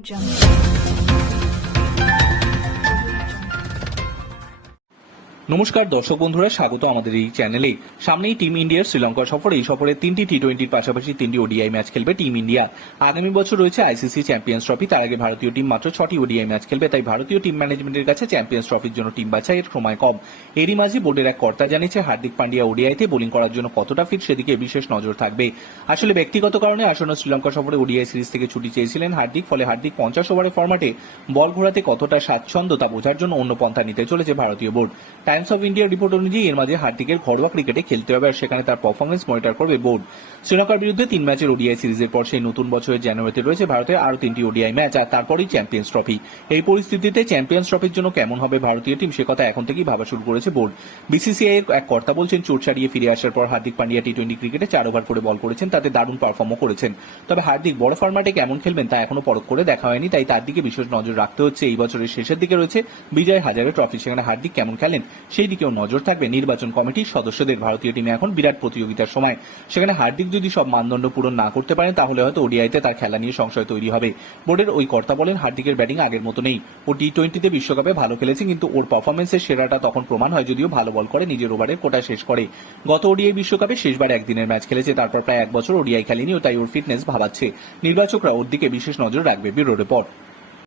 jump. নমস্কার, দর্শক বন্ধুরা, স্বাগত আমাদের এই চ্যানেলে। সামনেই টিম ইন্ডিয়ার শ্রীলঙ্কা সফর। এই সফরে তিনটি টি টোয়েন্টির পাশাপাশি তিনটি ওডিআই ম্যাচ খেলবে টিম ইন্ডিয়া আগামী বছর রয়েছে আইসিসি চ্যাম্পিয়ন্স ট্রফি তার আগে ভারতীয় টিম মাত্র ছটি ওডিআই ম্যাচ খেলবে। তাই ভারতীয় টিম ম্যানেজমেন্টের কাছে চ্যাম্পিয়ন্স ট্রফির জন্য টিম বাছাইয়ের সময় কম। এরই মাঝে বোর্ডের এক কর্তা জানিয়েছে, হার্দিক পান্ডিয়া ওডিআইতে বোলিং করার জন্য কতটা ফিট সেদিকে বিশেষ নজর থাকবে। আসলে ব্যক্তিগত কারণে আসন্ন শ্রীলঙ্কা সফরে ওডিআই সিরিজ থেকে ছুটি চেয়েছিলেন হার্দিক, ফলে হার্দিক পঞ্চাশ ওভারের ফরম্যাটে বল ঘোরাতে কতটা স্বাচ্ছন্দ্য তা বোঝার জন্য অন্য পন্থা নিতে চলেছে ভারতীয় বোর্ড। টাইমস অফ ইন্ডিয়ার রিপোর্ট অনুযায়ী এর মাঝে হার্দিকের ঘরোয়া ক্রিকেটে খেলতে হবে, আর সেখানে তার পারফরমেন্স মনিটর করবে বোর্ড শ্রীলঙ্কার বিরুদ্ধে তিন ম্যাচের ওডিআই সিরিজের পর সেই নতুন বছরের জানুয়ারিতে রয়েছে ভারতের আরও তিনটি ওডিআই ম্যাচ, আর তারপরেই চ্যাম্পিয়ন্স ট্রফি এই পরিস্থিতিতে চ্যাম্পিয়ন্স ট্রফির জন্য কেমন হবে ভারতীয় টিম সে কথা এখন থেকেই ভাবা শুরু করেছে বোর্ড বিসিসিআই এর এক কর্তা বলছেন, চোট সারিয়ে ফিরে আসার পর হার্দিক পান্ডিয়া টি টোয়েন্টি ক্রিকেটে চার ওভার করে বল করেছেন, তাতে দারুণ পারফর্মও করেছেন। তবে হার্দিক বড় ফরম্যাটে কেমন খেলবেন তা এখনও পরখ করে দেখা হয়নি, তাই তার দিকে বিশেষ নজর রাখতে হচ্ছে। এই বছরের শেষের দিকে রয়েছে বিজয় হাজারে ট্রফি সেখানে হার্দিক কেমন খেলেন সেই দিকেও নজর থাকবে নির্বাচন কমিটির সদস্যদের। ভারতীয় টিমে এখন বিরাট প্রতিযোগিতার সময়। সেখানে হার্দিক যদি সব মানদণ্ড পূরণ না করতে পারেন, তাহলে হয়তো ওডিআইতে তার খেলা নিয়ে সংশয় তৈরি হবে। বোর্ডের ওই কর্তা বলেন, হার্দিকের ব্যাটিং আগের মতো নেই। ও টি টোয়েন্টিতে বিশ্বকাপে ভালো খেলেছে, কিন্তু ওর পারফরমেন্সের সেরাটা তখন প্রমাণ হয় যদিও ভালো বল করে নিজের ওভারের কোটা শেষ করে। গত ওডিআই বিশ্বকাপে শেষবার একদিনের ম্যাচ খেলেছে, তারপর প্রায় এক বছর ওডিআই খেলেনি, ও তাই ওর ফিটনেস ভাবাচ্ছে। নির্বাচকরা ওর দিকে বিশেষ নজর রাখবে ব্যুরো রিপোর্ট।